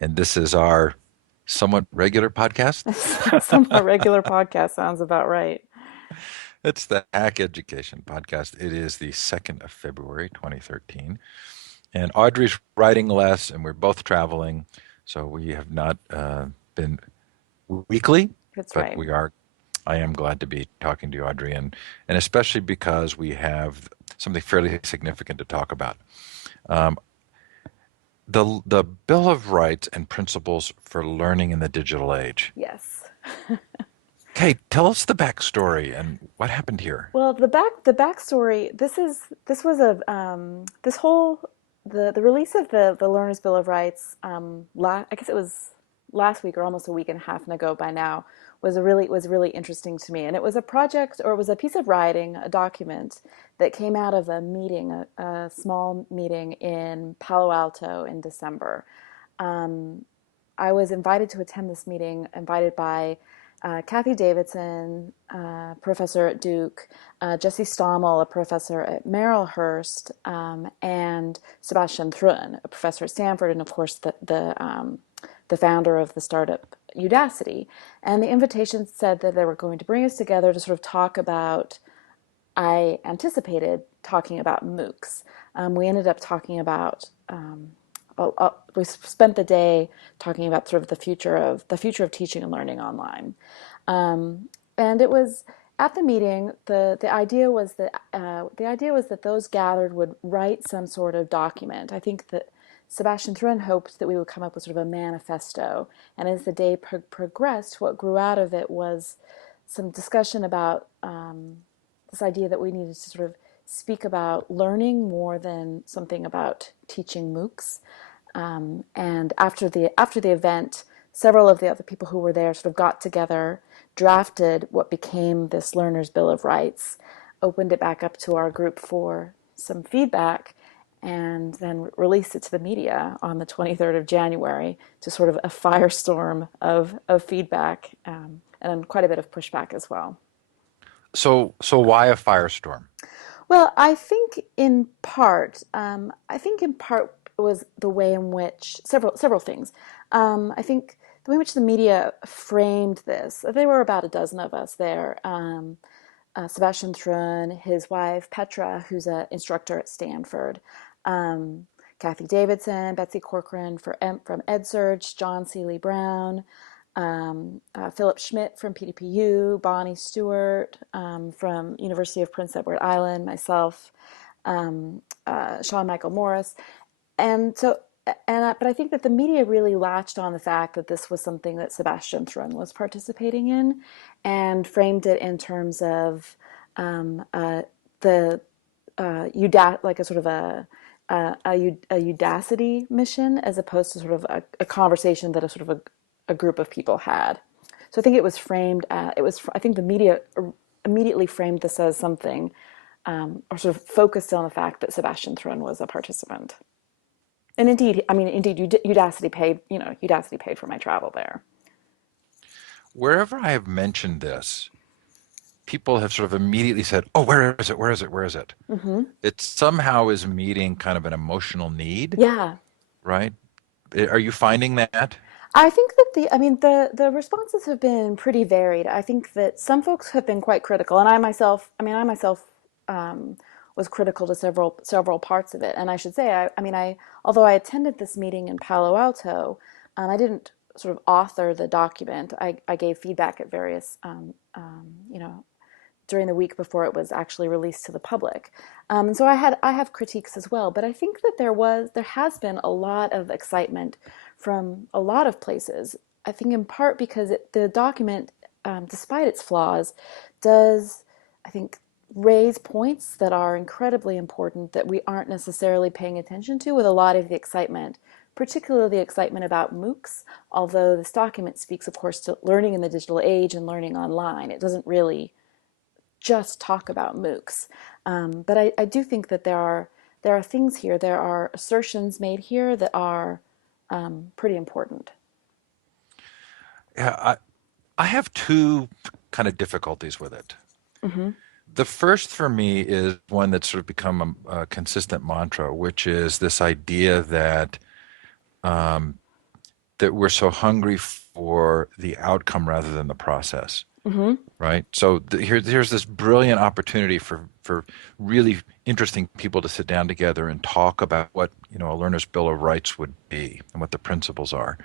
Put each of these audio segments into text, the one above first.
and this is our somewhat regular podcast. Somewhat regular podcast sounds about right. It's the Hack Education Podcast. It is the 2nd of February, 2013. And Audrey's writing less, and we're both traveling. So we have not been weekly, That's but right. we are. I am glad to be talking to you, Audrey, and especially because we have something fairly significant to talk about. Um, the Bill of Rights and Principles for Learning in the Digital Age. Yes. Okay, tell us the backstory and what happened here. Well, the backstory. This was a this whole the release of the Learner's Bill of Rights. I guess it was last week or almost a week and a half ago by now. Was really interesting to me, and it was a project or it was a piece of writing, a document that came out of a meeting, a small meeting in Palo Alto in December. Um, I was invited to attend this meeting, invited by Kathy Davidson, professor at Duke, Jesse Stommel, a professor at Marylhurst, and Sebastian Thrun, a professor at Stanford, and of course the founder of the startup Udacity. And the invitation said that they were going to bring us together to sort of talk about, I anticipated talking about MOOCs. We ended up talking about we spent the day talking about sort of the future of teaching and learning online. And it was at the meeting. The idea was that those gathered would write some sort of document. I think that Sebastian Thrun hoped that we would come up with sort of a manifesto. And as the day progressed, what grew out of it was some discussion about this idea that we needed to sort of speak about learning more than something about teaching MOOCs. And after the event, several of the other people who were there sort of got together, drafted what became this Learner's Bill of Rights, opened it back up to our group for some feedback, and then released it to the media on the 23rd of January to sort of a firestorm of feedback, and quite a bit of pushback as well. So why a firestorm? Well, I think in part was the way in which several things. I think the way in which the media framed this. There were about a dozen of us there. Sebastian Thrun, his wife Petra, who's an instructor at Stanford, um, Kathy Davidson, Betsy Corcoran from EdSurge, John Seeley Brown, Philip Schmidt from PDPU, Bonnie Stewart from University of Prince Edward Island, myself, Sean Michael Morris, and so but I think that the media really latched on the fact that this was something that Sebastian Thrun was participating in, and framed it in terms of the like a sort of a Udacity mission as opposed to sort of a conversation that a sort of a group of people had. So I think it was framed. I think the media immediately framed this as something, or sort of focused on the fact that Sebastian Thrun was a participant. And indeed, I mean, indeed, Udacity paid. Udacity paid for my travel there. Wherever I have mentioned this, people have sort of immediately said, "Oh, where is it? Where is it? Where is it?" Hmm. It somehow is meeting kind of an emotional need, Yeah, right? Are you finding that? I think that I mean, the responses have been pretty varied. I think that some folks have been quite critical, and I myself was critical to several parts of it. And I should say, although I attended this meeting in Palo Alto, I didn't sort of author the document. I gave feedback at various, during the week before it was actually released to the public. So I have critiques as well, but I think that there has been a lot of excitement from a lot of places. I think in part because the document, despite its flaws, does, I think, raise points that are incredibly important that we aren't necessarily paying attention to with a lot of the excitement, particularly the excitement about MOOCs. Although this document speaks, of course, to learning in the digital age and learning online, it doesn't really just talk about MOOCs. But I do think that there are things here, there are assertions made here that are pretty important. Yeah, I have two kind of difficulties with it. Hmm. The first for me is one that's sort of become a consistent mantra, which is this idea that that we're so hungry for the outcome rather than the process, Hmm. right? So here's this brilliant opportunity for really interesting people to sit down together and talk about what, a learner's bill of rights would be and what the principles are.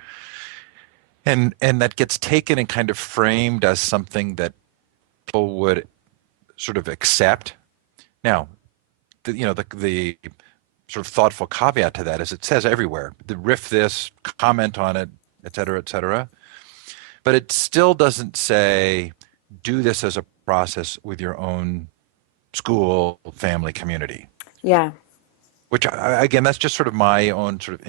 And that gets taken and kind of framed as something that people would sort of accept. Now, the sort of thoughtful caveat to that is it says everywhere, the riff this, comment on it, et cetera, et cetera. But it still doesn't say do this as a process with your own school, family, community. Yeah. Which again, that's just sort of my own sort of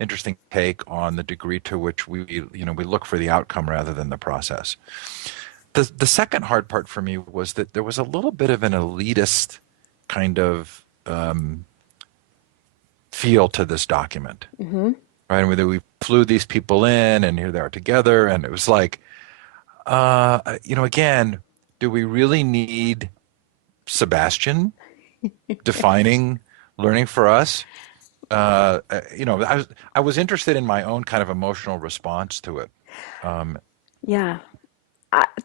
interesting take on the degree to which we look for the outcome rather than the process. The second hard part for me was that there was a little bit of an elitist kind of feel to this document, Hmm. right? And we flew these people in, and here they are together, and it was like, again, do we really need Sebastian defining learning for us? I was interested in my own kind of emotional response to it. Um, Yeah.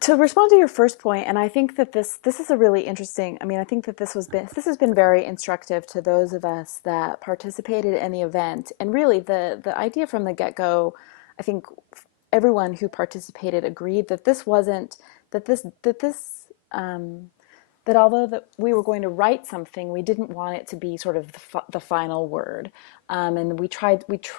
To respond to your first point, and I think that this is a really interesting. I mean, I think that this has been very instructive to those of us that participated in the event, and really the idea from the get go. I think everyone who participated agreed that this wasn't that this that although that we were going to write something, we didn't want it to be sort of the final word. And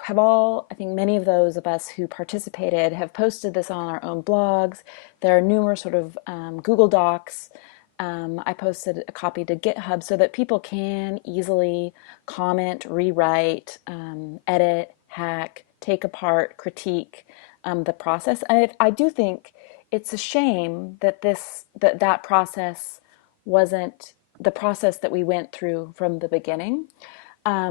have all, I think many of those of us who participated have posted this on our own blogs. There are numerous sort of Google Docs. I posted a copy to GitHub so that people can easily comment, rewrite, edit, hack, take apart, critique the process. I do think it's a shame that that process wasn't the process that we went through from the beginning.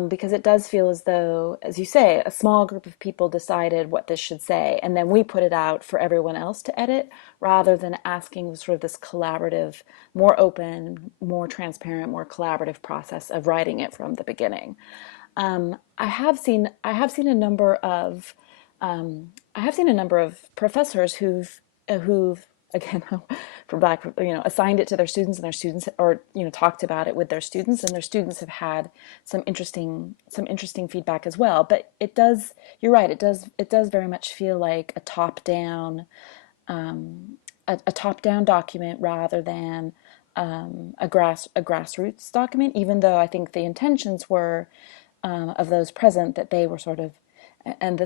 Because it does feel as though, as you say, a small group of people decided what this should say, and then we put it out for everyone else to edit, rather than asking sort of this collaborative, more open, more transparent, more collaborative process of writing it from the beginning. I have seen a number of professors who've again for back assigned it to their students, and their students, or talked about it with their students, and their students have had some interesting feedback as well. But it does, you're right, it does very much feel like a top down document rather than a grassroots document, even though I think the intentions were of those present that they were sort of, and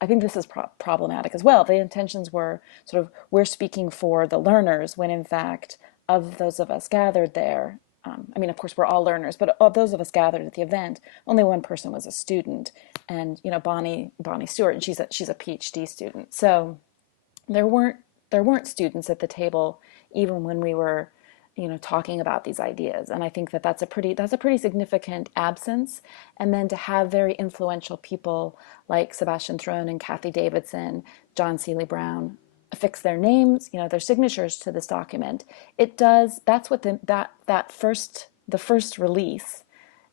I think this is problematic as well. The intentions were sort of, we're speaking for the learners, when in fact, of those of us gathered there, I mean, of course, we're all learners, but of those of us gathered at the event, only one person was a student, and Bonnie Stewart, and she's a PhD student. So there weren't there weren't students at the table even when we were talking about these ideas. And I think that that's a pretty significant absence. And then to have very influential people like Sebastian Throne and Kathy Davidson, John Seeley Brown affix their names, their signatures to this document. It does That's what the first release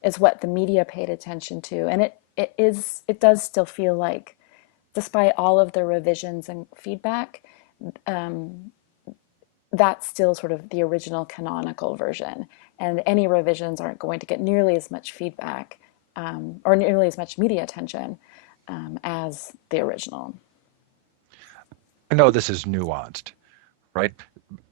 is what the media paid attention to. And it does still feel like, despite all of the revisions and feedback, that's still sort of the original canonical version. And any revisions aren't going to get nearly as much feedback, or nearly as much media attention, as the original. I know this is nuanced, right?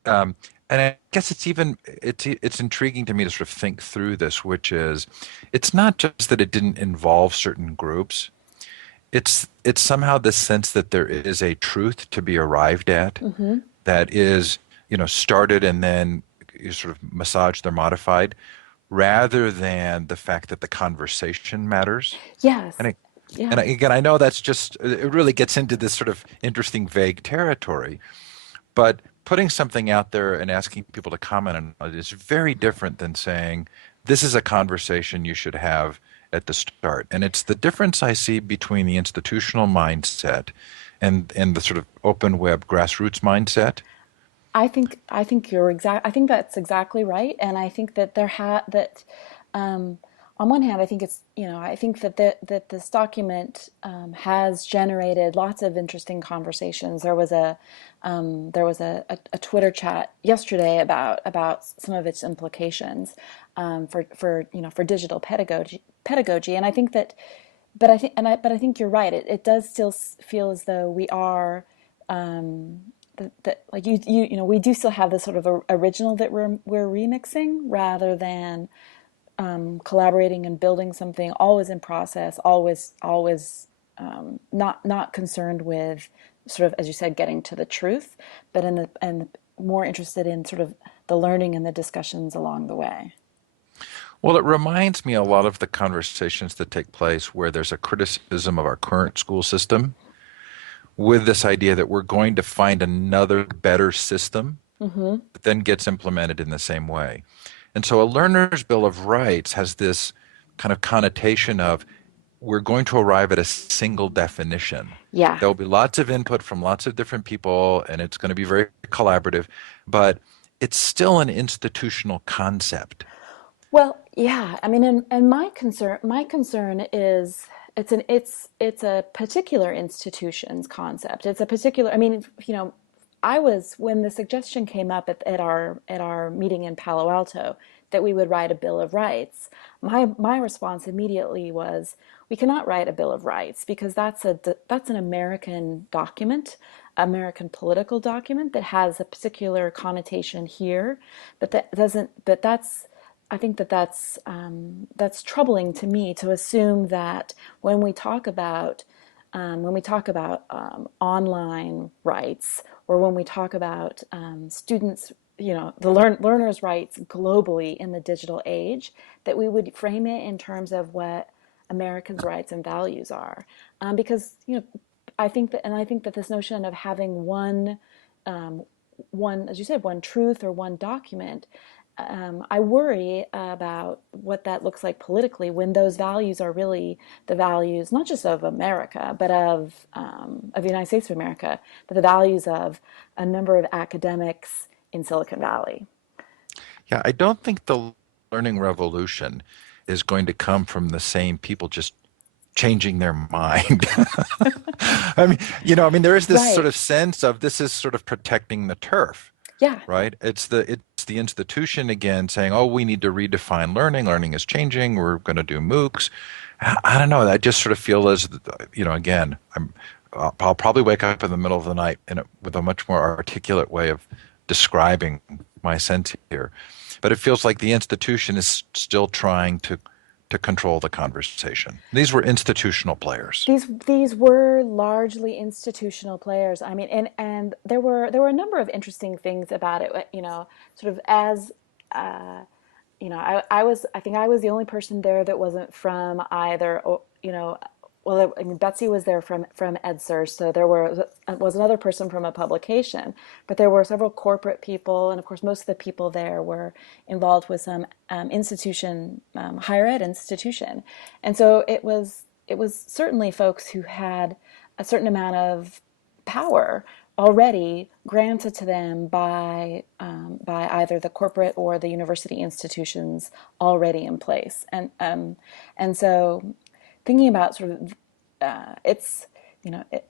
Um, and I guess it's intriguing to me to sort of think through this, which is, it's not just that it didn't involve certain groups. It's somehow the sense that there is a truth to be arrived at Mm-hmm. that is, started and then you sort of massaged or modified, rather than the fact that the conversation matters. And Yes. it, and Yeah. again, I know that's just, it really gets into this sort of interesting, vague territory. But putting something out there and asking people to comment on it is very different than saying, this is a conversation you should have at the start. And it's the difference I see between the institutional mindset and the sort of open web grassroots mindset. I think that's exactly right, and I think that there had that, um, on one hand, I think it's, I think that this document has generated lots of interesting conversations. There was a Twitter chat yesterday about some of its implications for digital pedagogy, and I think that, but I think you're right. It does still feel as though we are that like we do still have this sort of original that we're remixing rather than collaborating and building something, always in process, always not concerned with sort of, as you said, getting to the truth, but and more interested in sort of the learning and the discussions along the way. Well, it reminds me a lot of the conversations that take place where there's a criticism of our current school system with this idea that we're going to find another better system Mm-hmm. that then gets implemented in the same way. And so a learner's bill of rights has this kind of connotation of we're going to arrive at a single definition. Yeah. There will be lots of input from lots of different people, and it's going to be very collaborative, but it's still an institutional concept. Well, yeah. I mean, and my concern is it's a particular institution's concept. It's a particular. I mean, I was when the suggestion came up at our meeting in Palo Alto that we would write a Bill of Rights. My response immediately was, we cannot write a Bill of Rights because that's an American document, American political document that has a particular connotation here, but that doesn't. But that's I think that's troubling to me to assume that when we talk about online rights, or when we talk about students, the learners' rights globally in the digital age, that we would frame it in terms of what Americans' rights and values are, because I think that this notion of having one, as you said, one truth or one document. I worry about what that looks like politically when those values are really the values not just of America, but of the United States of America, but the values of a number of academics in Silicon Valley. Yeah, I don't think the learning revolution is going to come from the same people just changing their mind. I mean, there is this sort Right. of sense of this is sort of protecting the turf, Yeah. right? It's the institution again saying, "Oh, we need to redefine learning. Learning is changing. We're going to do MOOCs." I don't know. I just sort of feel as again, I'll probably wake up in the middle of the night with a much more articulate way of describing my sense here. But it feels like the institution is still trying to control the conversation. These were institutional players. These were largely institutional players. I mean, and there were a number of interesting things about it. Sort of as I think I was the only person there that wasn't from either, well, I mean, Betsy was there from EdSurge, so there was another person from a publication, but there were several corporate people, and of course, most of the people there were involved with some higher ed institution, and so it was certainly folks who had a certain amount of power already granted to them by either the corporate or the university institutions already in place, and so thinking about sort of it's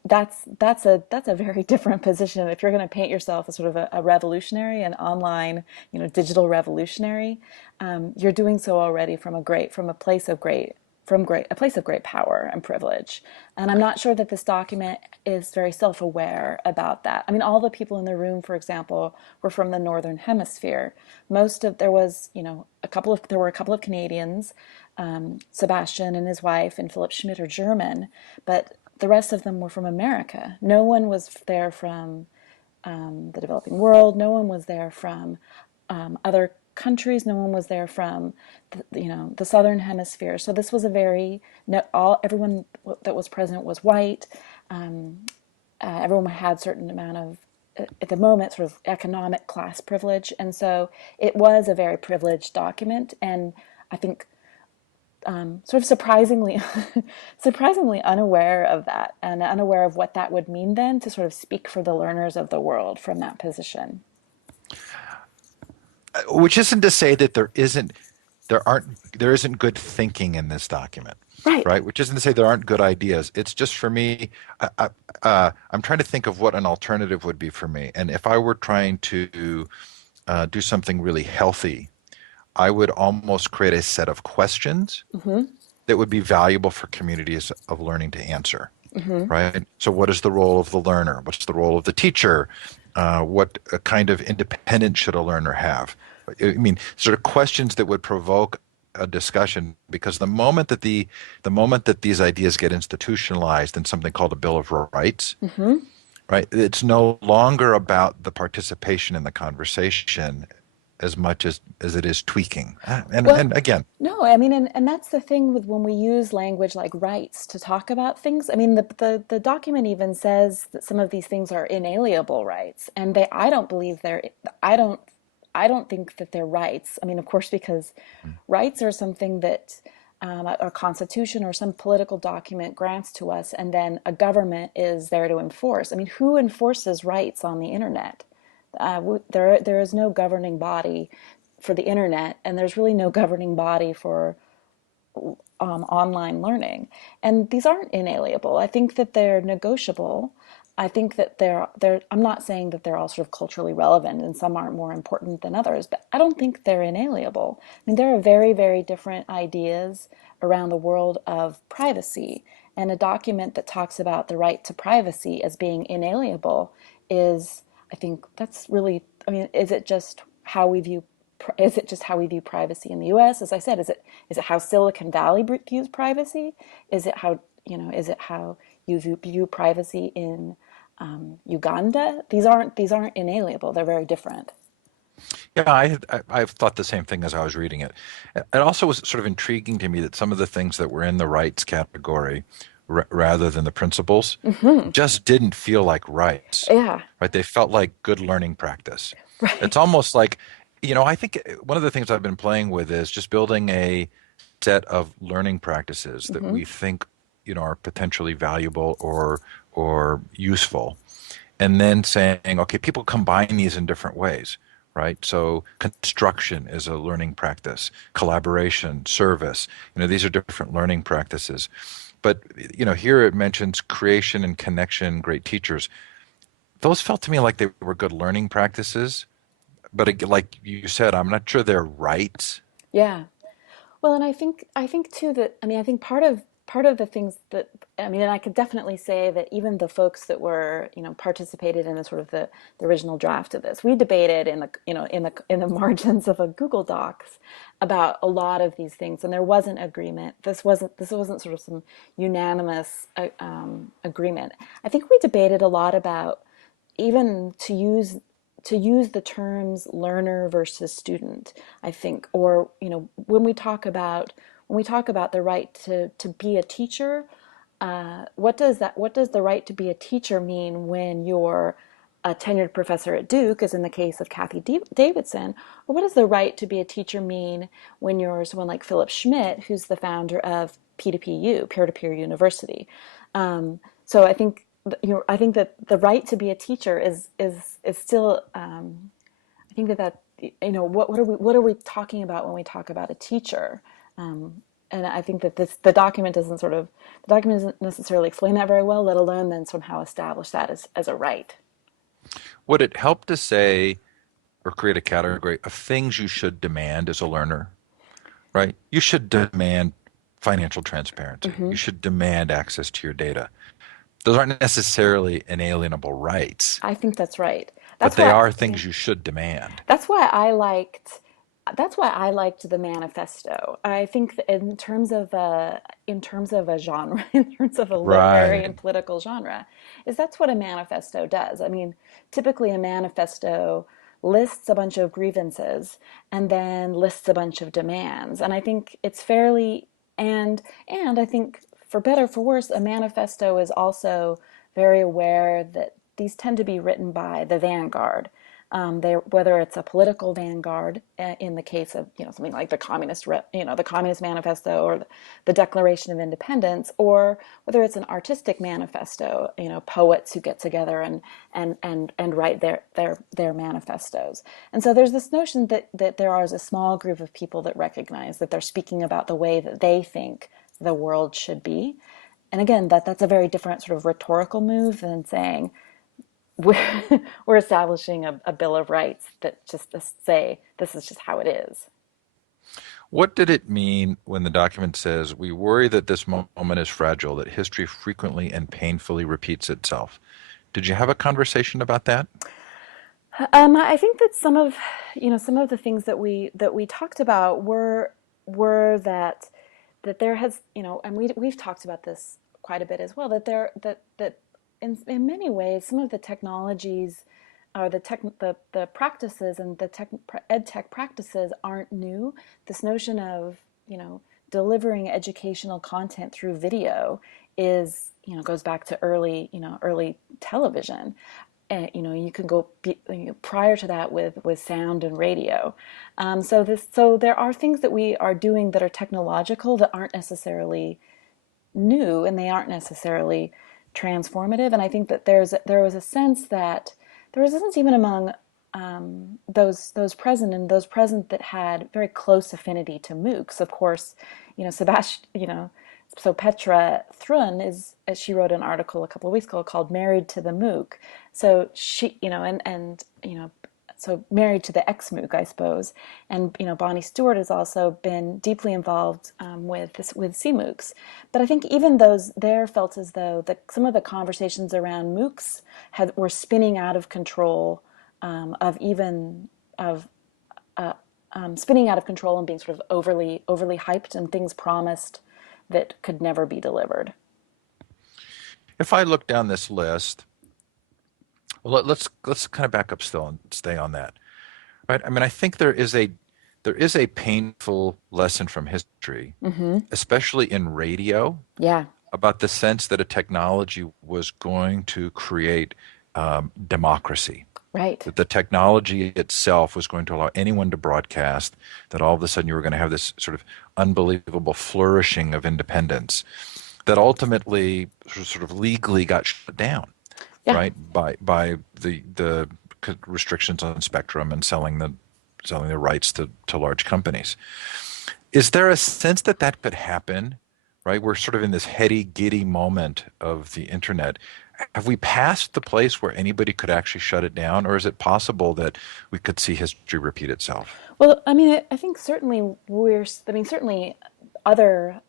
that's a very different position if you're going to paint yourself as sort of a revolutionary, an online digital revolutionary. You're doing so already from a place of great power and privilege. And I'm not sure that this document is very self-aware about that. I mean, all the people in the room, for example, were from the Northern Hemisphere. There was, there were a couple of Canadians. Sebastian and his wife and Philip Schmidt are German, but the rest of them were from America. No one was there from the developing world. No one was there from other countries. No one was there from the southern hemisphere. So this was a very no, all everyone that was present was white. Everyone had a certain amount of at the moment sort of economic class privilege, and so it was a very privileged document. And I think sort of surprisingly unaware of that and unaware of what that would mean then to sort of speak for the learners of the world from that position. Which isn't to say that there isn't. there isn't good thinking in this document, Right. right? Which isn't to say there aren't good ideas. It's just for me, I'm trying to think of what an alternative would be for me. And if I were trying to do something really healthy, I would almost create a set of questions Mm-hmm. that would be valuable for communities of learning to answer, Mm-hmm. right? So, what is the role of the learner? What's the role of the teacher? What kind of independence should a learner have? I mean, sort of questions that would provoke a discussion, because the moment that these ideas get institutionalized in something called a Bill of Rights, Mm-hmm. right, it's no longer about the participation in the conversation as much as it is tweaking. Well, And again, no, I mean, and that's the thing with when we use language like rights to talk about things. I mean, the document even says that some of these things are inalienable rights, and I don't believe I don't, I don't think that they're rights. I mean, of course, because rights are something that a constitution or some political document grants to us, and then a government is there to enforce. I mean, who enforces rights on the internet? There is no governing body for the internet, and there's really no governing body for online learning. And these aren't inalienable. I think that they're negotiable. I think that I'm not saying that they're all sort of culturally relevant and some aren't more important than others, but I don't think they're inalienable. I mean, there are very, very different ideas around the world of privacy. And a document that talks about the right to privacy as being inalienable is, I think that's really, I mean, is it just how we view privacy in the US? As I said, is it how Silicon Valley views privacy? Is it how, is it how you view privacy in Uganda? These aren't inalienable. They're very different. yeah, I've thought the same thing as I was reading it. It also was sort of intriguing to me that some of the things that were in the rights category, rather than the principles, Hmm. just didn't feel like rights, Yeah. right? They felt like good learning practice. Right. It's almost like, I think one of the things I've been playing with is just building a set of learning practices that Hmm. we think, are potentially valuable or useful, and then saying, okay, people combine these in different ways, right? So construction is a learning practice, collaboration, service, these are different learning practices. But, here it mentions creation and connection, great teachers. Those felt to me like they were good learning practices. But like you said, I'm not sure they're right. Yeah. Well, and I think too that I mean I think part of the things that I mean, and I could definitely say that even the folks that were participated in the sort of the original draft of this, we debated in the in the margins of a Google Docs about a lot of these things, and there wasn't agreement. This wasn't sort of some unanimous agreement. I think we debated a lot about even to use the terms learner versus student. I think, or when we talk about the right to be a teacher, what does the right to be a teacher mean when you're a tenured professor at Duke, as in the case of Kathy Davidson, or what does the right to be a teacher mean when you're someone like Philip Schmidt, who's the founder of P2PU, peer-to-peer university? So I think that the right to be a teacher is still. I think that what are we talking about when we talk about a teacher? And I think that the document doesn't necessarily explain that very well, let alone then somehow establish that as a right. Would it help to say or create a category of things you should demand as a learner, right? You should demand financial transparency. Hmm. You should demand access to your data. Those aren't necessarily inalienable rights, I think that's right. but That's they why, are yeah. things you should demand. That's why I liked. That's why I liked the manifesto. I think that in terms of a genre, in terms of a literary Right. and political genre, is that's what a manifesto does. I mean, typically a manifesto lists a bunch of grievances and then lists a bunch of demands. And I think it's fairly and I think for better or for worse, a manifesto is also very aware that these tend to be written by the vanguard. Whether it's a political vanguard in the case of something like the the Communist Manifesto or the Declaration of Independence, or whether it's an artistic manifesto, poets who get together and write their manifestos. And so there's this notion that there is a small group of people that recognize that they're speaking about the way that they think the world should be. And again, that's a very different sort of rhetorical move than saying we're, we're establishing a Bill of Rights that just to say this is just how it is. What did it mean when the document says, "We worry that this moment is fragile, that history frequently and painfully repeats itself"? Did you have a conversation about that? I think that some of the things that we talked about were that there has, and we've talked about this quite a bit as well, that in many ways some of the technologies or the practices and ed tech practices aren't new. This notion of, delivering educational content through video is, goes back to early television. And, you can go prior to that with sound and radio. So there are things that we are doing that are technological that aren't necessarily new, and they aren't necessarily transformative. And I think that there was a sense that there was a sense even among those present and those present that had very close affinity to MOOCs. Of course, Sebastian, so Petra Thrun is, as she wrote an article a couple of weeks ago called "Married to the MOOC." So she, so married to the ex-MOOC, I suppose. And Bonnie Stewart has also been deeply involved with CMOOCs. But I think even those there felt as though some of the conversations around MOOCs were spinning out of control, of even of spinning out of control and being sort of overly hyped, and things promised that could never be delivered. If I look down this list, well, let's kind of back up still and stay on that. Right? I mean, I think there is a painful lesson from history, Mm-hmm. especially in radio, Yeah. about the sense that a technology was going to create democracy, Right. that the technology itself was going to allow anyone to broadcast, that all of a sudden you were going to have this sort of unbelievable flourishing of independence that ultimately sort of legally got shut down, Yeah. right, by the restrictions on spectrum and selling the rights to large companies. Is there a sense that that could happen? Right, we're sort of in this heady, giddy moment of the internet. Have we passed the place where anybody could actually shut it down, or is it possible that we could see history repeat itself? Well, I mean, I think certainly certainly there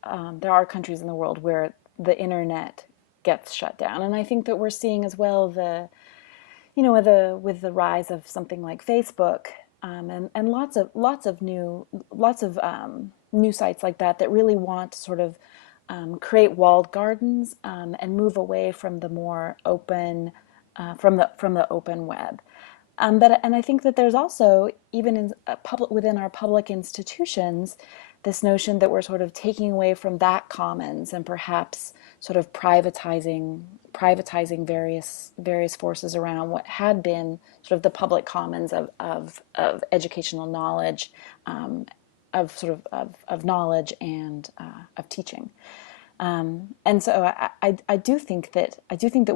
are countries in the world where the internet gets shut down. And I think that we're seeing as well with the rise of something like Facebook, and lots of new sites like that really want to sort of create walled gardens, and move away from the more open from the open web. And I think that there's also, even in within our public institutions, this notion that we're sort of taking away from that commons and perhaps sort of privatizing various forces around what had been sort of the public commons of educational knowledge, of knowledge and of teaching. And so I do think that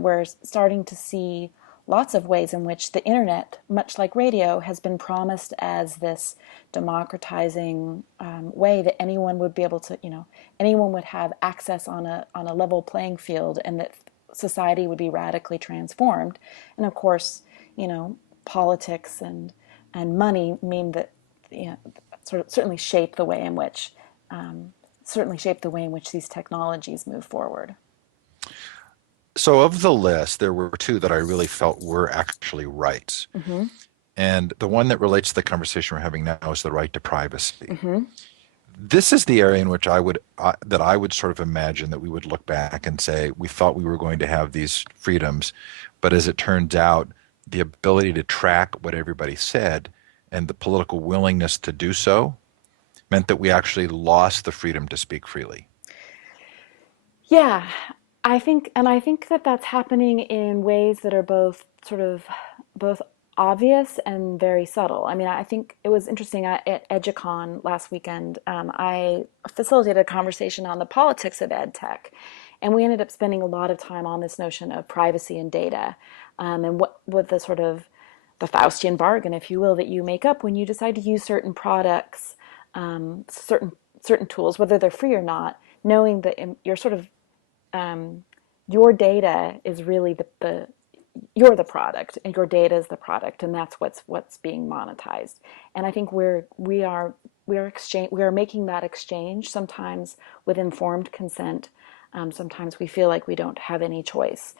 we're starting to see lots of ways in which the internet, much like radio, has been promised as this democratizing way that anyone would be able to, anyone would have access on a level playing field, and that society would be radically transformed. And of course, politics and money mean that, sort of certainly shape the way in which these technologies move forward. So, of the list, there were two that I really felt were actually rights. Mm-hmm. And the one that relates to the conversation we're having now is the right to privacy. Mm-hmm. This is the area in which I would sort of imagine that we would look back and say we thought we were going to have these freedoms, but as it turns out, the ability to track what everybody said and the political willingness to do so meant that we actually lost the freedom to speak freely. Yeah, I think that that's happening in ways that are both obvious and very subtle. I mean, I think it was interesting at EduCon last weekend. I facilitated a conversation on the politics of ed tech, and we ended up spending a lot of time on this notion of privacy and data, and what the sort of the Faustian bargain, if you will, that you make up when you decide to use certain products, certain tools, whether they're free or not, knowing that you're sort of your data is really the you're the product and your data is the product, and that's what's being monetized. And I think we are making that exchange sometimes with informed consent. Sometimes we feel like we don't have any choice,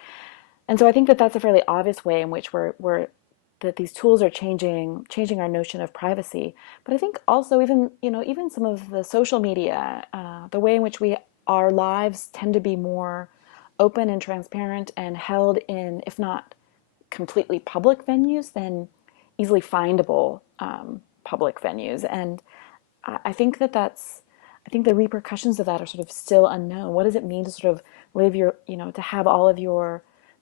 and so I think that that's a fairly obvious way in which we're that these tools are changing our notion of privacy. But I think also even some of the social media, the way in which our lives tend to be more open and transparent and held in, if not completely public venues, then easily findable public venues. And I think I think the repercussions of that are sort of still unknown. What does it mean to sort of live to have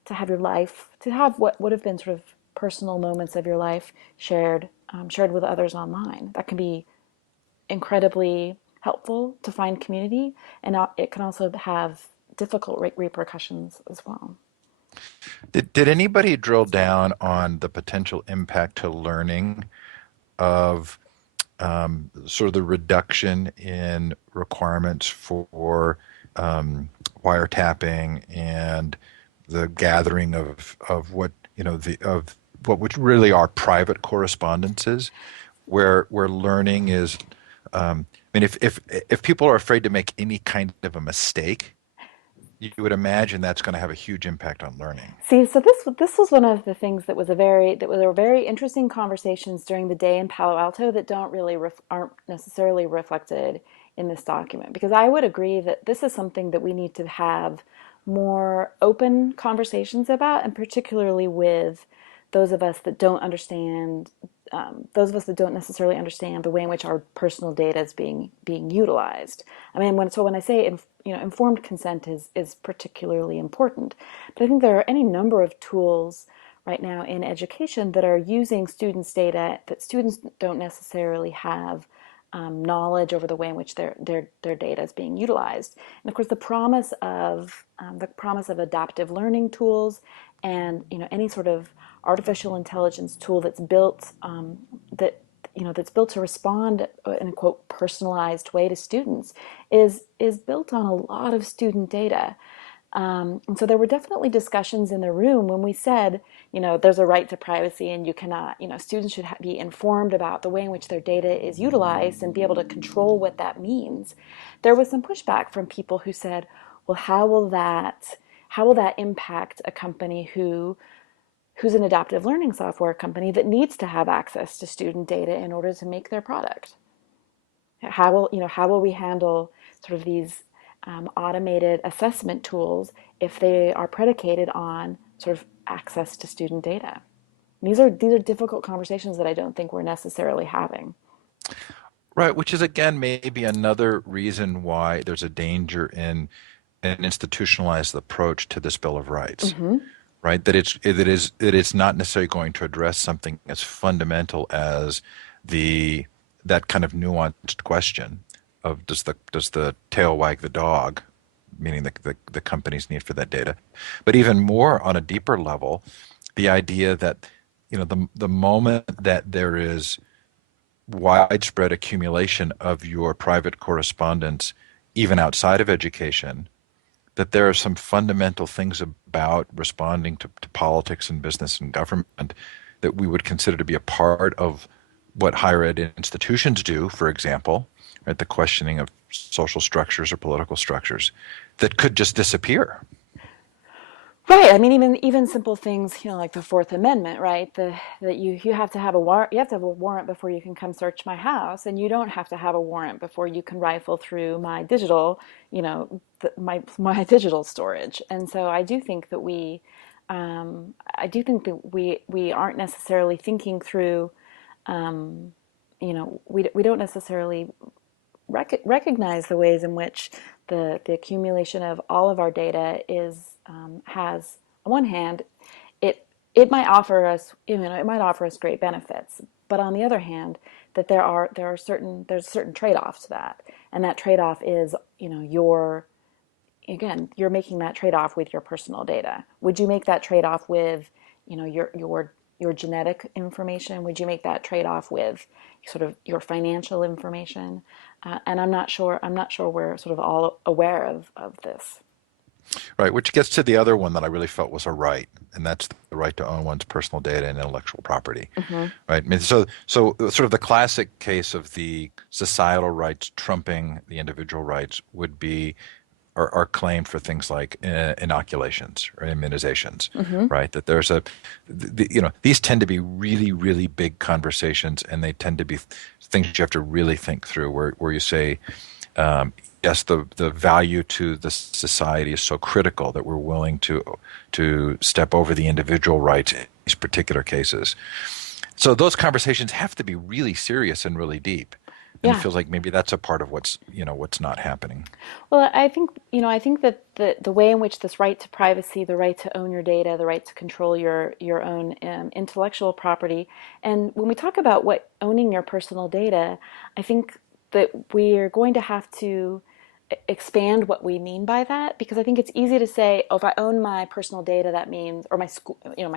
to have your life, to have what would have been sort of personal moments of your life shared with others online? That can be incredibly helpful to find community, and it can also have difficult repercussions as well. Did anybody drill down on the potential impact to learning of sort of the reduction in requirements for wiretapping and the gathering of what the of what would really are private correspondences, where learning is. I mean, if people are afraid to make any kind of a mistake, you would imagine that's going to have a huge impact on learning. See, so this was one of the things that were very interesting conversations during the day in Palo Alto that don't really aren't necessarily reflected in this document, because I would agree that this is something that we need to have more open conversations about, and particularly with those of us that don't understand those of us that don't necessarily understand the way in which our personal data is being utilized. I mean, when I say informed consent is particularly important, but I think there are any number of tools right now in education that are using students' data that students don't necessarily have knowledge over the way in which their data is being utilized. And of course, the promise of adaptive learning tools, and any sort of artificial intelligence tool that that's built to respond in a quote personalized way to students is built on a lot of student data. And so there were definitely discussions in the room when we said, there's a right to privacy, and you cannot, students should be informed about the way in which their data is utilized and be able to control what that means. There was some pushback from people who said, well, how will that impact a company who's an adaptive learning software company that needs to have access to student data in order to make their product? How will we handle sort of these automated assessment tools if they are predicated on sort of access to student data? These are difficult conversations that I don't think we're necessarily having. Right, which is again maybe another reason why there's a danger in an institutionalized approach to this Bill of Rights, Mm-hmm. right? That it's not necessarily going to address something as fundamental as the that kind of nuanced question of does the tail wag the dog, meaning the company's need for that data, but even more on a deeper level, the idea that the moment that there is widespread accumulation of your private correspondence, even outside of education, that there are some fundamental things about responding to politics and business and government that we would consider to be a part of what higher ed institutions do, for example, right, the questioning of social structures or political structures, that could just disappear. Right. I mean, even simple things, like the Fourth Amendment, right? That you have to have a warrant. You have to have a warrant before you can come search my house, and you don't have to have a warrant before you can rifle through my my digital storage. And so I do think that we aren't necessarily thinking through, we don't necessarily recognize the ways in which the accumulation of all of our data has, on one hand, it it might offer us, it might offer us great benefits. But on the other hand, that there's a certain trade-off to that, and that trade-off is, you're making that trade-off with your personal data. Would you make that trade-off with, your genetic information? Would you make that trade-off with sort of your financial information? And I'm not sure. I'm not sure we're sort of all aware of this. Right, which gets to the other one that I really felt was a right, and that's the right to own one's personal data and intellectual property. Hmm. Right. I mean, so sort of the classic case of the societal rights trumping the individual rights would be our claim for things like inoculations or immunizations, Hmm. right? That there's these tend to be really, really big conversations, and they tend to be things you have to really think through, where you say, yes, the value to the society is so critical that we're willing to step over the individual rights in these particular cases. So those conversations have to be really serious and really deep. And it Yeah. feels like maybe that's a part of what's not happening. Well, I think that the way in which this right to privacy, the right to own your data, the right to control your own intellectual property, and when we talk about what owning your personal data, I think that we're going to have to expand what we mean by that, because I think it's easy to say, oh, if I own my personal data, that means, or my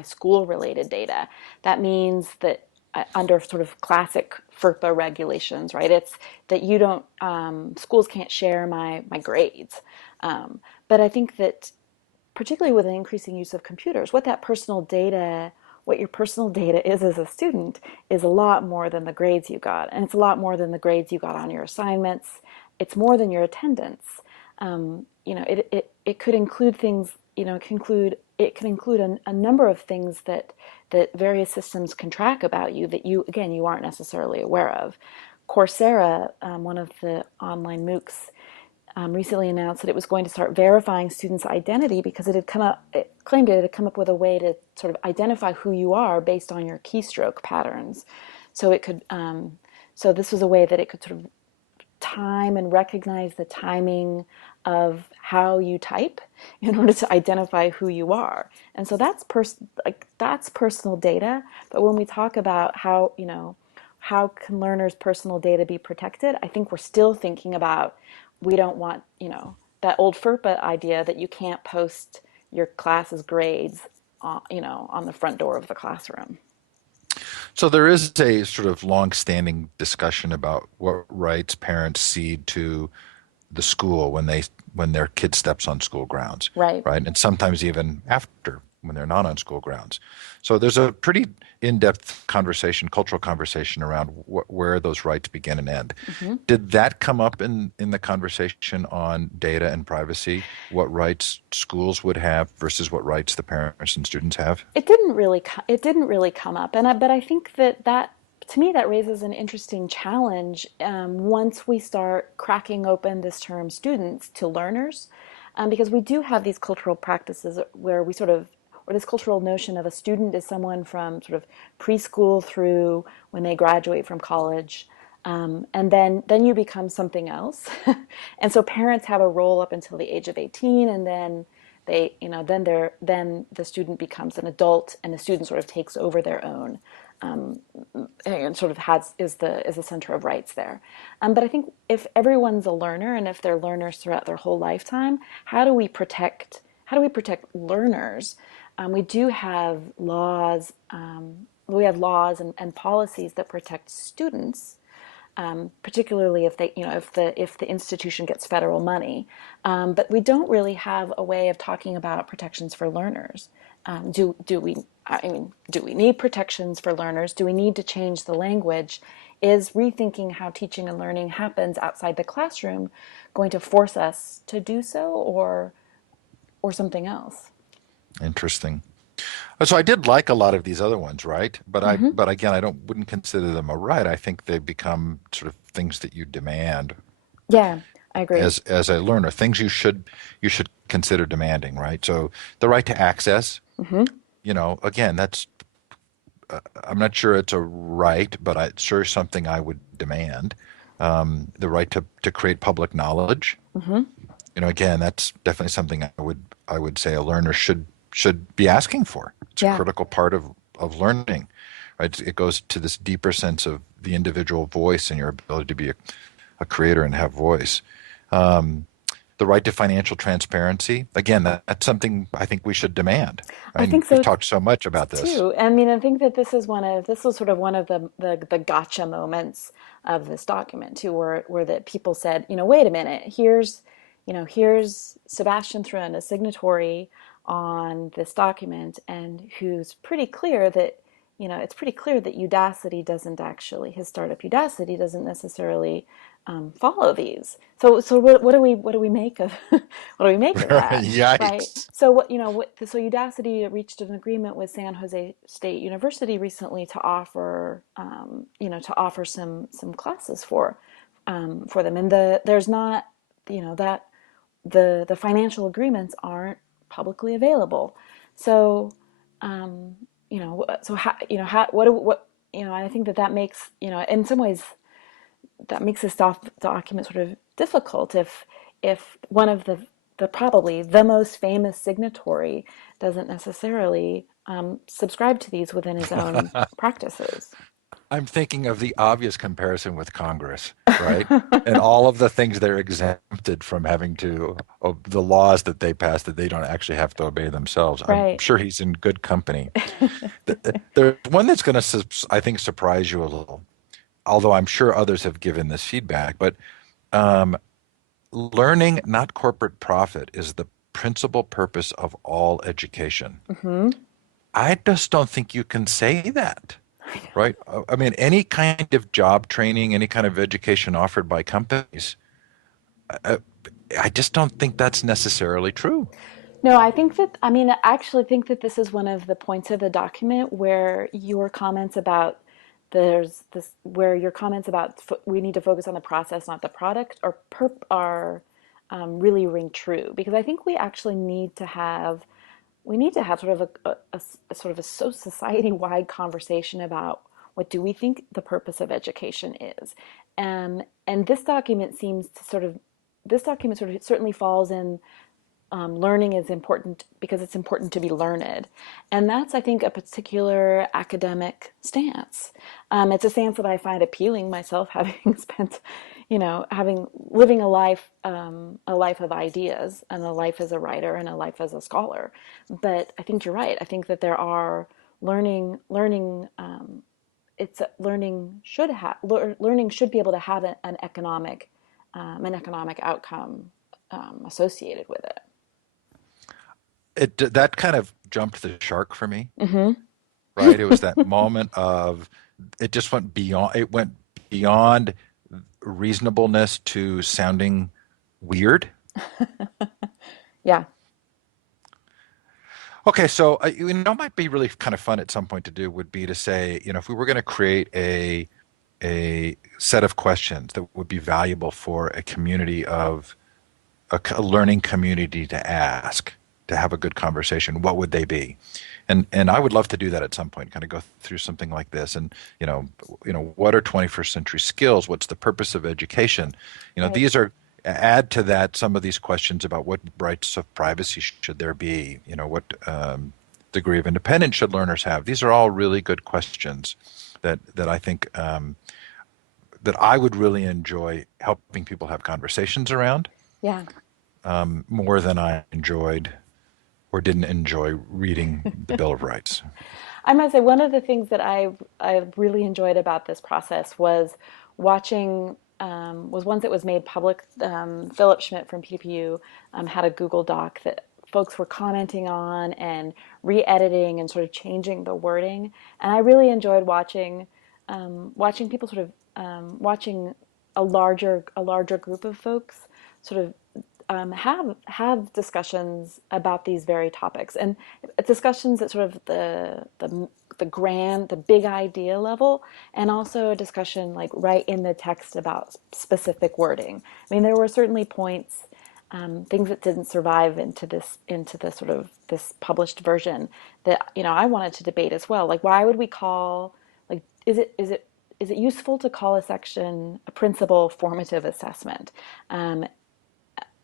school related data, that means that under sort of classic FERPA regulations, right? It's that you don't, schools can't share my grades. But I think that particularly with an increasing use of computers, what your personal data is as a student is a lot more than the grades you got. And it's a lot more than the grades you got on your assignments. It's more than your attendance. It could include things, it can include a number of things that various systems can track about you that you aren't necessarily aware of. Coursera, one of the online MOOCs, recently announced that it was going to start verifying students' identity because it claimed it had come up with a way to sort of identify who you are based on your keystroke patterns. So so this was a way that it could sort of time and recognize the timing of how you type in order to identify who you are. And so that's personal data. But when we talk about how can learners' personal data be protected, I think we're still thinking about, we don't want, that old FERPA idea that you can't post your class's grades on the front door of the classroom. So there is a sort of long-standing discussion about what rights parents cede to the school when their kid steps on school grounds, Right. right? And sometimes even after when they're not on school grounds. So there's a pretty in-depth conversation, cultural conversation around where those rights begin and end. Hmm. Did that come up in the conversation on data and privacy? What rights schools would have versus what rights the parents and students have? It didn't really come up, but I think that to me that raises an interesting challenge, once we start cracking open this term students to learners, because we do have these cultural practices where or this cultural notion of a student is someone from sort of preschool through when they graduate from college. And then you become something else. And so parents have a role up until the age of 18, and then then the student becomes an adult, and the student sort of takes over their own, and sort of is the center of rights there. But I think if everyone's a learner, and if they're learners throughout their whole lifetime, how do we protect learners? We do have laws. And policies that protect students, particularly if if the institution gets federal money. But we don't really have a way of talking about protections for learners. Do we? I mean, do we need protections for learners? Do we need to change the language? Is rethinking how teaching and learning happens outside the classroom going to force us to do so, or something else? Interesting. So I did like a lot of these other ones, right? Hmm. But again, I don't wouldn't consider them a right. I think they become sort of things that you demand Yeah, I agree. as a learner, things you should consider demanding, right? So the right to access, Hmm. again, that's I'm not sure it's a right, but it's sure something I would demand. The right to create public knowledge, Hmm. again, that's definitely something I would say a learner should should be asking for. It's a Yeah. critical part of learning, right? It goes to this deeper sense of the individual voice and your ability to be a creator and have voice. Um, the right to financial transparency, again, that's something I think we should demand. I Right? think We've so talked so much about this. too. I mean, I think that this was sort of one of the gotcha moments of this document too, where that people said, wait a minute, here's Sebastian Thrun, a signatory on this document, and who's pretty clear that, it's pretty clear that Udacity doesn't actually, his startup Udacity doesn't necessarily follow these. So what do we make of what do we make of that, right? Yikes. So so Udacity reached an agreement with San Jose State University recently to offer to offer some classes for them, and there's not that the financial agreements aren't publicly available. So so how how what I think that makes in some ways that makes this document sort of difficult if one of the probably the most famous signatory doesn't necessarily subscribe to these within his own practices. I'm thinking of the obvious comparison with Congress, right? And all of the things they're exempted from having to, the laws that they pass that they don't actually have to obey themselves. I'm Right. sure he's in good company. There's one that's going to, I think, surprise you a little, although I'm sure others have given this feedback. But um, learning, not corporate profit, is the principal purpose of all education. Hmm. I just don't think you can say that. Right. I mean, any kind of job training, any kind of education offered by companies, uh, I just don't think that's necessarily true. No, I mean, I actually think that this is one of the points of the document where your comments about where your comments about we need to focus on the process, not the product, are really ring true, because I think we need to have sort of a sort of a society-wide conversation about what do we think the purpose of education is, and this document sort of certainly falls in learning is important because it's important to be learned. And that's, I think, a particular academic stance. It's a stance that I find appealing myself, having spent, having living a life of ideas and a life as a writer and a life as a scholar. But I think you're right. I think that there are learning should be able to have an economic outcome associated with it. It that kind of jumped the shark for me, Hmm. right? It was that moment of it just went beyond. It went beyond reasonableness to sounding weird. Yeah. Okay, so might be really kind of fun at some point to do would be to say, if we were going to create a set of questions that would be valuable for a community of a learning community to ask to have a good conversation, what would they be? And I would love to do that at some point, kind of go through something like this, and what are 21st century skills? What's the purpose of education? Right. These are add to that some of these questions about what rights of privacy should there be? What degree of independence should learners have? These are all really good questions that I think that I would really enjoy helping people have conversations around Yeah. more than I enjoyed or didn't enjoy reading the Bill of Rights. I must say one of the things that I really enjoyed about this process was watching was once it was made public. Philip Schmidt from PDPU had a Google Doc that folks were commenting on and re-editing and sort of changing the wording, and I really enjoyed watching people sort of watching a larger group of folks sort of have discussions about these very topics, and discussions at sort of the big idea level, and also a discussion like right in the text about specific wording. I mean, there were certainly points, things that didn't survive into the sort of this published version that I wanted to debate as well. Like, why would we call, like, is it useful to call a section a principal formative assessment?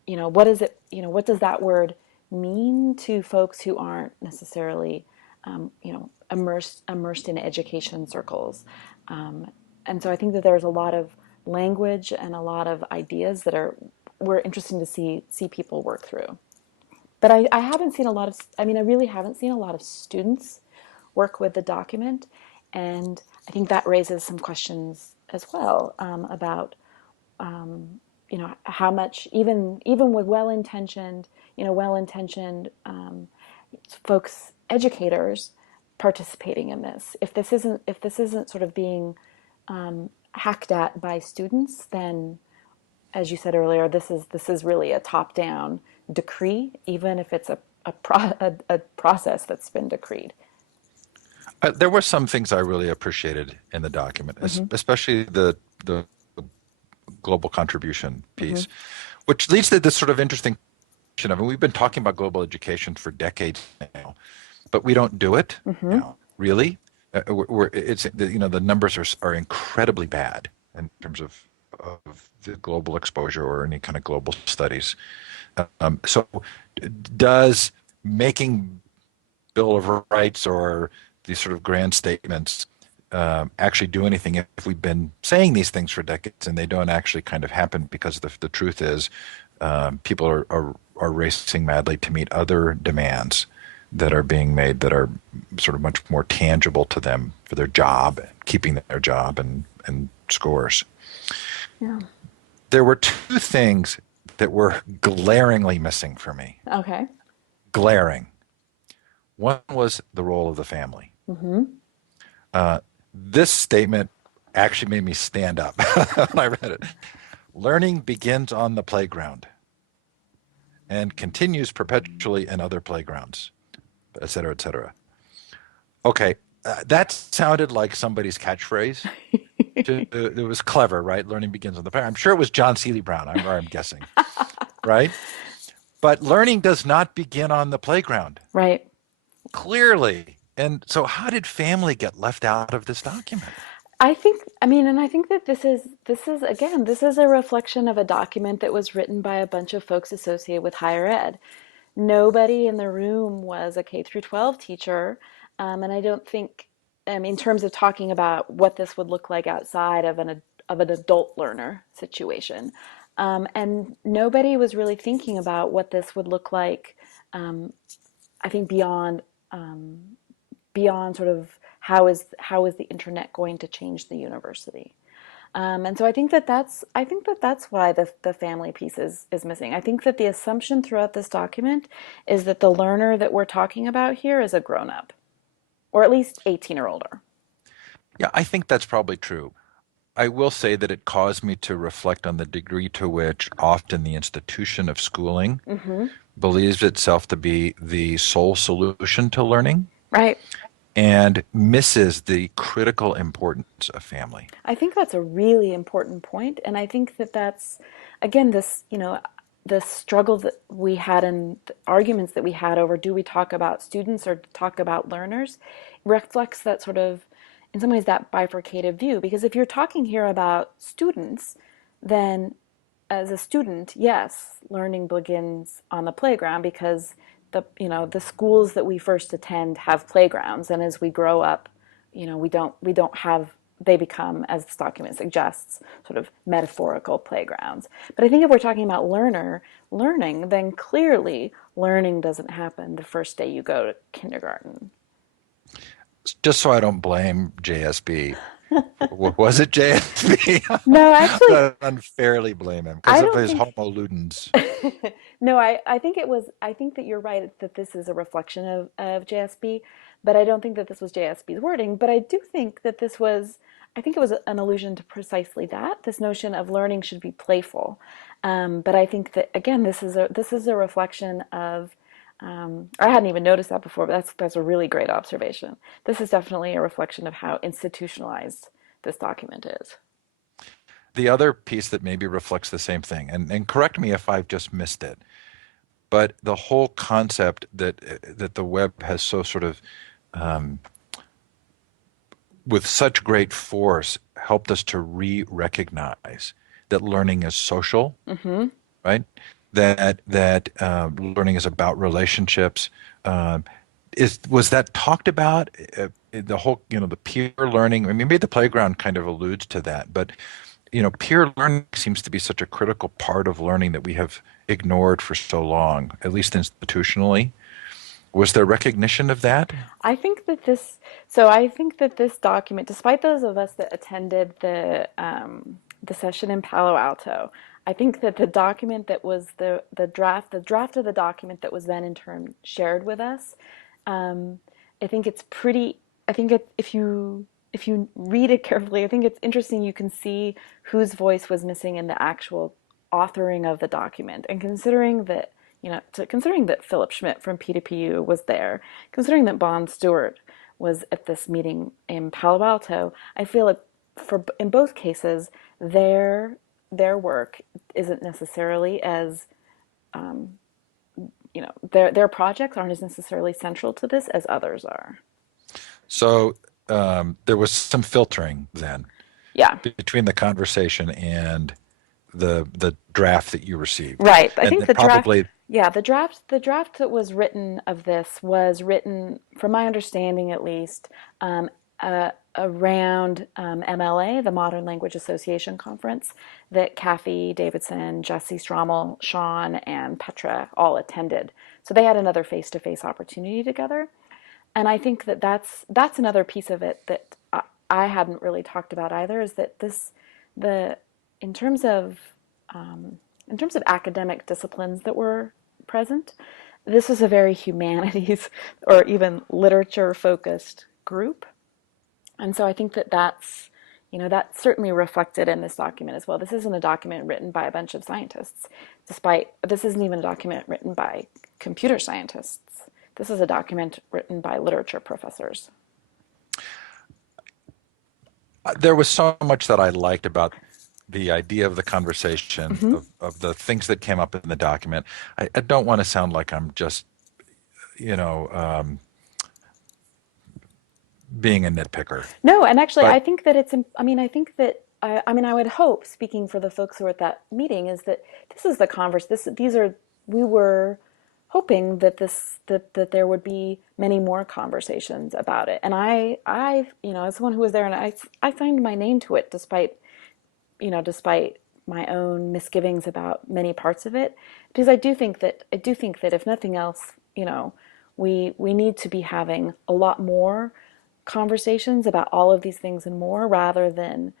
What is it? What does that word mean to folks who aren't necessarily, immersed in education circles. Um, and so I think that there's a lot of language and a lot of ideas that were interesting to see people work through. But I haven't seen a lot of, I mean, I really haven't seen a lot of students work with the document. And I think that raises some questions as well, about, how much, even with well-intentioned folks, educators participating in this. If this isn't sort of being hacked at by students, then, as you said earlier, this is really a top-down decree, even if it's a process that's been decreed. There were some things I really appreciated in the document, Mm-hmm. especially the global contribution Mm-hmm. piece, which leads to this sort of interesting question of, and we've been talking about global education for decades now, but we don't do it Mm-hmm. now, really. The numbers are incredibly bad in terms of the global exposure or any kind of global studies. So, does making Bill of Rights or these sort of grand statements actually do anything if we've been saying these things for decades and they don't actually kind of happen? Because the truth is, people are racing madly to meet other demands that are being made that are sort of much more tangible to them for their job, keeping their job, and scores. Yeah. There were two things that were glaringly missing for me. Okay. Glaring. One was the role of the family. Mm-hmm. This statement actually made me stand up when I read it. Learning begins on the playground and continues perpetually in other playgrounds, et cetera, et cetera. Okay, that sounded like somebody's catchphrase. It was clever, right? Learning begins on the playground. I'm sure it was John Seeley Brown, I'm guessing, right? But learning does not begin on the playground, Right. clearly. And so, how did family get left out of this document? I think that this is again, this is a reflection of a document that was written by a bunch of folks associated with higher ed. Nobody in the room was a K through 12 teacher, and I don't think, in terms of talking about what this would look like outside of an adult learner situation, and nobody was really thinking about what this would look like. I think beyond sort of how is the internet going to change the university. And so I think that that's why the family piece is missing. I think that the assumption throughout this document is that the learner that we're talking about here is a grown up, or at least 18 or older. Yeah, I think that's probably true. I will say that it caused me to reflect on the degree to which often the institution of schooling Mm-hmm. believes itself to be the sole solution to learning Right. and misses the critical importance of family. I think that's a really important point, and I think that that's, again, the struggle that we had and the arguments that we had over, do we talk about students or talk about learners, reflects that sort of, in some ways, that bifurcated view. Because if you're talking here about students, then as a student, yes, learning begins on the playground, because the schools that we first attend have playgrounds, and as we grow up, we don't have, they become, as this document suggests, sort of metaphorical playgrounds. But I think if we're talking about learning, then clearly learning doesn't happen the first day you go to kindergarten. Just so I don't blame JSB, was it JSB? No, I'm actually, going to unfairly blame him because I of don't his think. homo ludens. No, I think it was. I think that you're right that this is a reflection of JSB, but I don't think that this was JSB's wording. But I do think that this was. I think it was an allusion to precisely that, this notion of learning should be playful. But I think that, again, this is a reflection of. I hadn't even noticed that before, but that's a really great observation. This is definitely a reflection of how institutionalized this document is. The other piece that maybe reflects the same thing, and correct me if I've just missed it, but the whole concept that the web has so sort of with such great force helped us to re-recognize that learning is social, Mm-hmm. right? that learning is about relationships. Um, was that talked about? The whole, the peer learning. I mean, maybe the playground kind of alludes to that, but peer learning seems to be such a critical part of learning that we have ignored for so long, at least institutionally. Was there recognition of that? I think that this, so I think that this document, despite those of us that attended the session in Palo Alto, I think that the document that was the draft of the document that was then in turn shared with us, um, I think it's pretty. I think if you read it carefully, I think it's interesting. You can see whose voice was missing in the actual authoring of the document, and considering that considering that Philip Schmidt from P2PU was there, considering that Bon Stewart was at this meeting in Palo Alto, I feel like for in both cases, their work isn't necessarily as their projects aren't as necessarily central to this as others are. So there was some filtering then Yeah, between the conversation and the draft that you received, right. I and think then probably. the draft that was written of this was written, from my understanding at least, around MLA, the Modern Language Association Conference, that Kathy Davidson, Jesse Strommel, Sean, and Petra all attended. So they had another face-to-face opportunity together. And I think that that's another piece of it that I hadn't really talked about either, is that the in terms of in terms of academic disciplines that were present, this was a very humanities or even literature focused group. And so I think that that's certainly reflected in this document as well. This isn't a document written by a bunch of scientists, despite this isn't even a document written by computer scientists. This is a document written by literature professors. There was so much that I liked about the idea of the conversation, Mm-hmm. of the things that came up in the document. I don't want to sound like I'm just, you know, um, being a nitpicker, No, and actually, I but think that I mean, I think that, I mean, I would hope, speaking for the folks who were at that meeting, is that this is the these are, we were hoping that that there would be many more conversations about it. And as someone who was there, and I signed my name to it despite my own misgivings about many parts of it, because I do think that if nothing else, we need to be having a lot more conversations about all of these things and more, rather than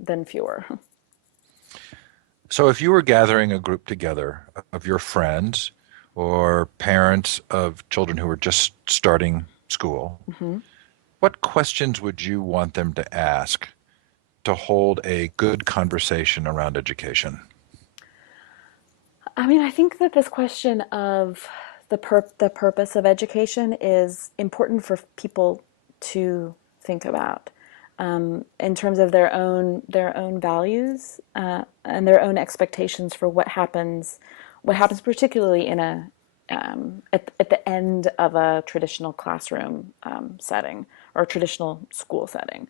than fewer. so if you were gathering a group together of your friends or parents of children who were just starting school, Mm-hmm. what questions would you want them to ask to hold a good conversation around education? I mean, I think that this question of the purpose of education is important for people to think about, in terms of their own values, and their own expectations for what happens particularly in at the end of a traditional classroom setting or a traditional school setting.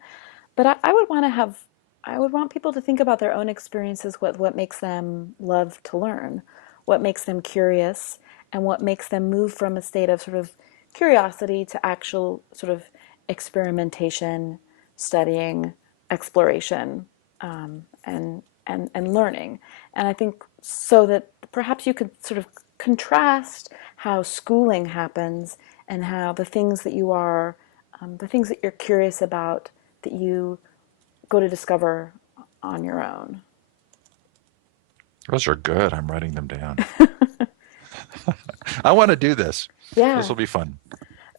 But I would want to have I would want people to think about their own experiences, what makes them love to learn, what makes them curious, and what makes them move from a state of sort of curiosity to actual sort of experimentation, studying, exploration, and learning. And I think so that perhaps you could sort of contrast how schooling happens and how the things that you're curious about, that you go to discover on your own. Those are good. I'm writing them down. I want to do this. This Yeah, will be fun.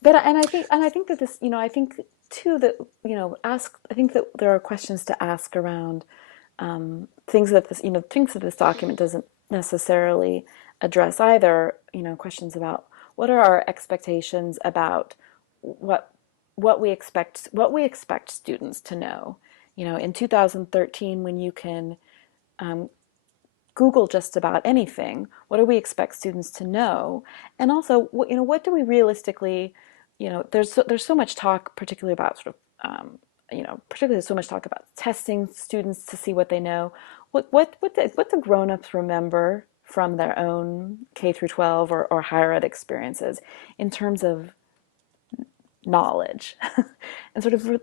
but and I think that this, I think too that ask. I think that there are questions to ask around things that this document doesn't necessarily address either. Questions about what are our expectations about what what we expect students to know. In 2013, when you can Google just about anything, what do we expect students to know? And also, what do we realistically, there's so much talk, particularly about sort of, particularly so much talk about testing students to see what they know. What do grown-ups remember from their own K through 12 or higher ed experiences in terms of knowledge and sort of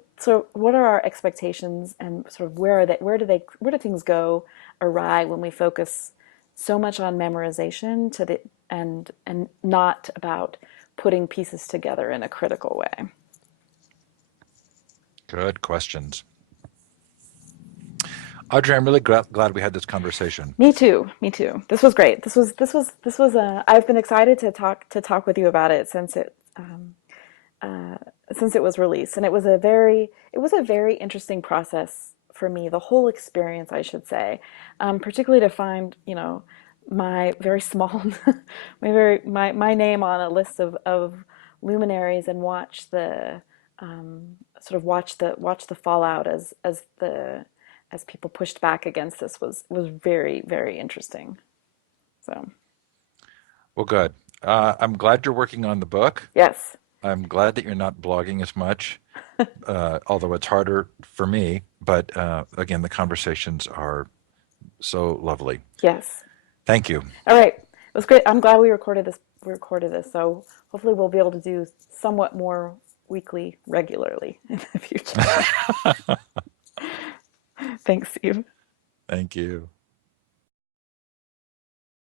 what are our expectations and sort of where do things go awry when we focus so much on memorization to the and not about putting pieces together in a critical way. Good questions. Audrey, I'm really glad we had this conversation. Me too. Me too. This was great. This was I've been excited to talk with you about it uh, since it was released, and it was a very interesting process for me. The whole experience, I should say, particularly to find my very small my name on a list of luminaries and watch the sort of watch the fallout as people pushed back against this was very, very interesting. So Well, good. I'm glad you're working on the book. yes, I'm glad that you're not blogging as much, although it's harder for me. But again, the conversations are so lovely. yes. Thank you. All right, it was great. I'm glad we recorded this. We recorded this, so hopefully we'll be able to do somewhat more weekly, regularly in the future. Thanks, Steve. Thank you.